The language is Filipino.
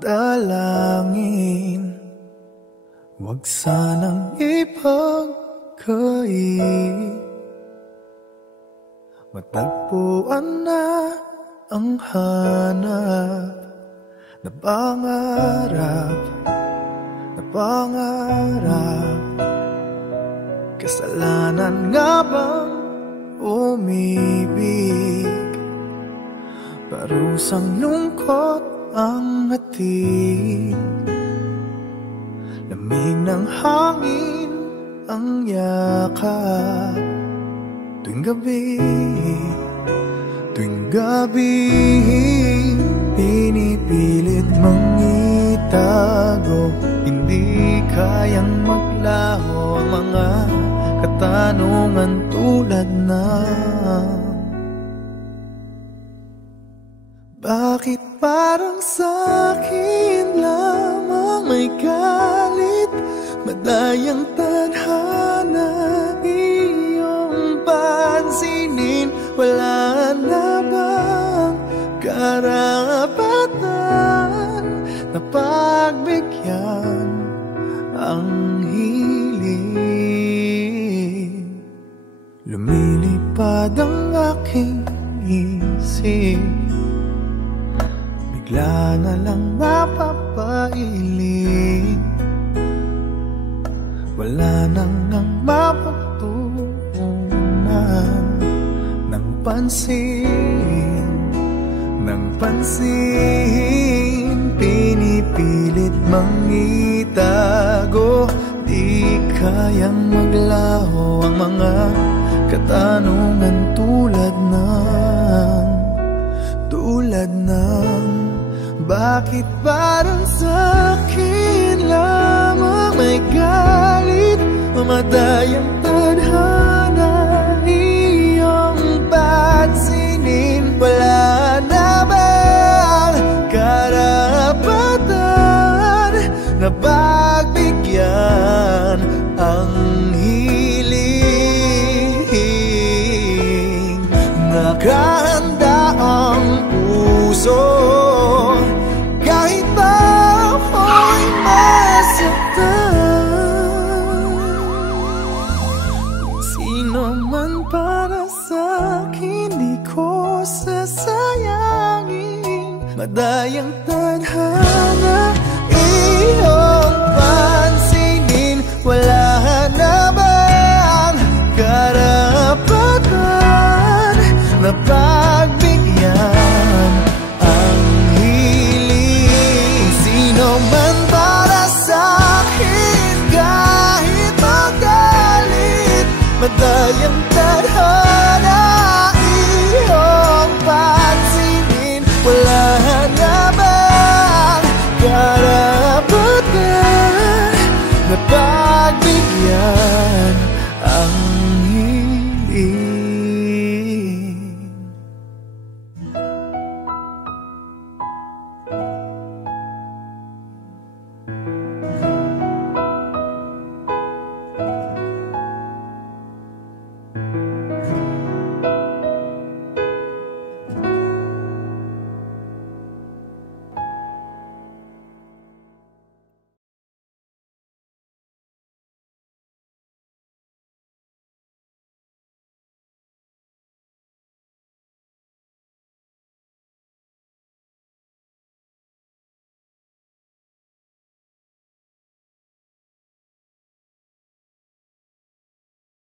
dalangin, huwag sanang ipagkait. Matagpuan na ang hanap na pangarap, na pangarap. Kasalanan nga bang umibig? Parusang lungkot ang hatid, lamig ng hangin ang yakap. Tuwing gabi, tuwing gabi, pinipilit mong itago. Hindi kayang maglaho ang mga katanungan tulad ng bakit parang sa'kin lamang may galit, madayang tadhana iyong pansinin. Wala na bang karapatan na pagbigyan ang hiling? Lumilipad ang aking isip, bigla na lang mapapailing. Wala nang ang mapagtuunan ng pansin, ng pansin. Pinipilit mang itago, di kayang maglaho ang mga katanungan tulad ng bakit parang sa'kin lamang may galit, mamadayang tadhana iyong pansinin. Wala na bang karapatan na pagbigyan ang hiling? Nakahanda ang puso kahit pa ako'y masaktan. Sino man para sa'kin di ko sasayangin, madayang tadhana iyong pansinin. Wala na bang karapatan na pagbigyan ang hiling? Sino man para sa'kin kahit magalit, madayang